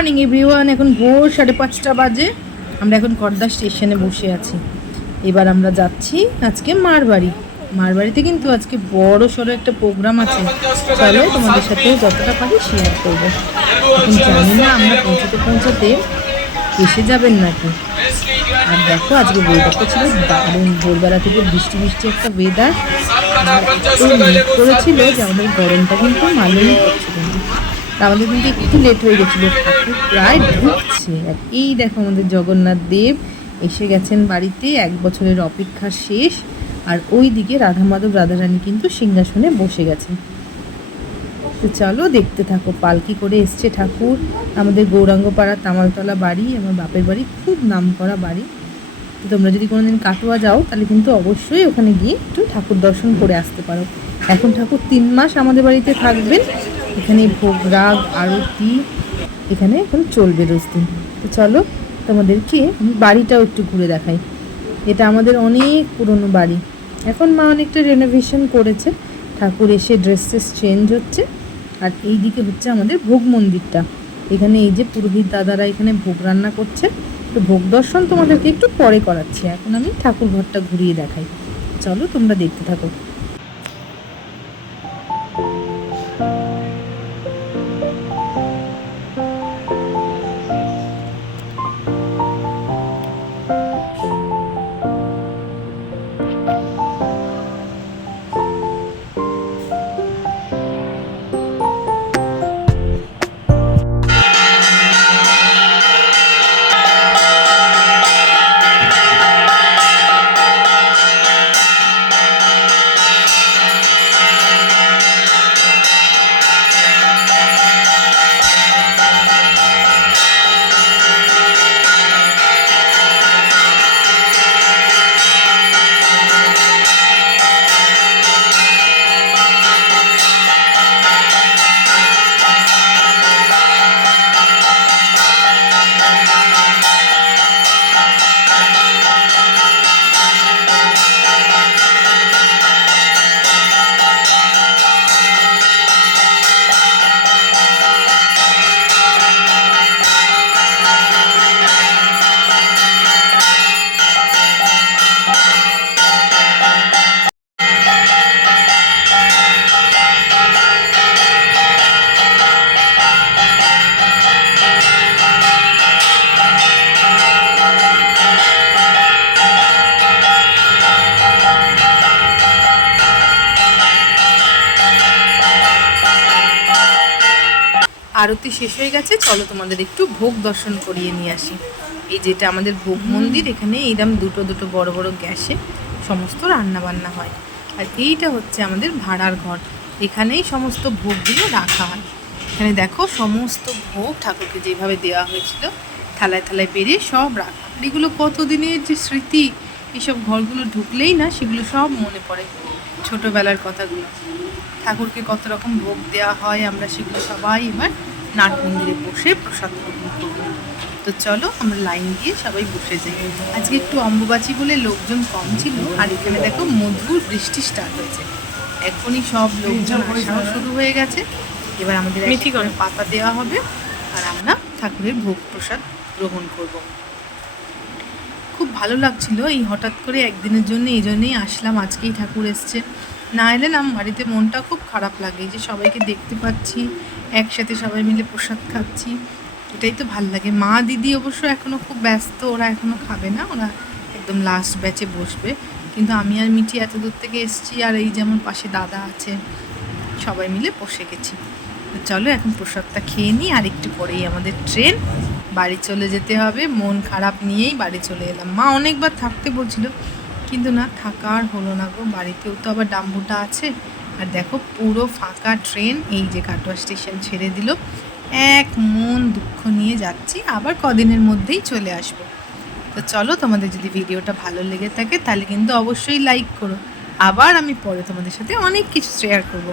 Morning everyone এখন ভোর সাড়ে পাঁচটা বাজে। আমরা এখন করদা স্টেশনে বসে আছি। এবার আমরা যাচ্ছি আজকে মারবাড়ি। মারবাড়িতে কিন্তু আজকে বড় সড়ো একটা প্রোগ্রাম আছে। চলো তোমাদের সাথে যতটা পারি শেয়ার করব। এখন জানি না আমরা পৌঁছাতে পৌঁছাতে এসে যাবেন নাকি। আর দেখো, আজকে ওয়েদারটা ছিল দারুণ। ভোরবেলা থেকে বৃষ্টি বৃষ্টি একটা ওয়েদার আর করেছিল যে আমাদের গরমটা কিন্তু মালুমই করছিল আমাদের কিন্তু একটু লেট হয়ে গেছিল। ঠাকুর প্রায় ঢুকছে। আর এই দেখো আমাদের জগন্নাথ দেব এসে গেছেন বাড়িতে, এক বছরের অপেক্ষা শেষ। আর ওই দিকে রাধা মাধব রাধারানী কিন্তু সিংহাসনে বসে গেছেন। তো চলো দেখতে থাকো পালকি করে এসছে ঠাকুর। আমাদের গৌরাঙ্গপাড়া তামালতলা বাড়ি, আমার বাপের বাড়ি, খুব নাম করা বাড়ি। তো তোমরা যদি কোনোদিন কাটোয়া যাও, তাহলে কিন্তু অবশ্যই ওখানে গিয়ে একটু ঠাকুর দর্শন করে আসতে পারো। এখন ঠাকুর তিন মাস আমাদের বাড়িতে থাকবেন। এখানে ভোগ, রাগ, আরতি, এখানে এখন চলবে রোজ তো চলো, তোমাদেরকে আমি বাড়িটাও একটু ঘুরে দেখাই। এটা আমাদের অনেক পুরনো বাড়ি। এখন মা অনেকটা রেনোভেশন করেছে। ঠাকুর এসে ড্রেস চেঞ্জ হচ্ছে। আর এই দিকে হচ্ছে আমাদের ভোগ মন্দিরটা। এখানে এই যে পুরোহিত দাদারা এখানে ভোগ রান্না করছে। তো ভোগ দর্শন তোমাদেরকে একটু পরে করাচ্ছি। এখন আমি ঠাকুর ঘরটা ঘুরিয়ে দেখাই। চলো, তোমরা দেখতে থাকো। আরতি শেষ হয়ে গেছে চলো তোমাদের একটু ভোগ দর্শন করিয়ে নিয়ে আসি। এই যেটা আমাদের ভোগ মন্দির এখানে এইরকম দুটো দুটো বড় বড় গ্যাসে সমস্ত রান্না বান্না হয়। আর এইটা হচ্ছে আমাদের ভাড়ার ঘর এখানেই সমস্ত ভোগগুলো রাখা হয়। এখানে দেখো সমস্ত ভোগ ঠাকুরকে যেভাবে দেওয়া হয়েছিল থালায় থালায় বেড়ে সব রাখা। এগুলো কতদিনের যে স্মৃতি এইসব ঘরগুলো ঢুকলেই না সেগুলো সব মনে পড়ে ছোটোবেলার কথাগুলো। ঠাকুরকে কত রকম ভোগ দেওয়া হয় আমরা সেগুলো সবাই এবার নাট মন্দিরে বসে প্রসাদ গ্রহণ করব তো চলো আমরা লাইন দিয়ে সবাই বসে যাই। আজকে একটু অম্বুবাচী বলে লোকজন কম ছিল আর এখানে দেখো মধুর বৃষ্টি স্টার্ট হয়েছে। এখনই সব লোকজন আসাও শুরু হয়ে গেছে। এবার আমাদের মিঠি করে। পাতা দেওয়া হবে আর আমরা ঠাকুরের ভোগ প্রসাদ গ্রহণ করব। খুব ভালো লাগছিল এই হঠাৎ করে একদিনের জন্য এই জন্যেই আসলাম আজকেই ঠাকুর এসছে। না এলে না বাড়িতে মনটা খুব খারাপ লাগে যে সবাইকে দেখতে পাচ্ছি একসাথে সবাই মিলে প্রসাদ খাচ্ছি। এটাই তো ভালো লাগে। মা দিদি অবশ্য এখনও খুব ব্যস্ত, ওরা এখনও খাবে না, ওরা একদম লাস্ট ব্যাচে বসবে। কিন্তু আমি আর মিঠি এত দূর থেকে এসেছি, আর এই যেমন পাশে দাদা আছে, সবাই মিলে বসে গেছি। চলো এখন প্রসাদটা খেয়ে নিই, আর একটু পরেই আমাদের ট্রেন। বাড়ি চলে যেতে হবে, মন খারাপ নিয়েই বাড়ি চলে এলাম। মা অনেকবার থাকতে বলছিল, কিন্তু না থাকার হলো না গো। বাড়িতেও তো আবার ডাম্বুটা আছে আর দেখো পুরো ফাঁকা ট্রেন, এই যে কাটোয়া স্টেশন ছেড়ে দিল। এক মন দুঃখ নিয়ে যাচ্ছি, আবার কদিনের মধ্যেই চলে আসব। তো চলো তোমাদের যদি ভিডিওটা ভালো লেগে থাকে, তাহলে কিন্তু অবশ্যই লাইক করো। আবার আমি পরে তোমাদের সাথে অনেক কিছু শেয়ার করব।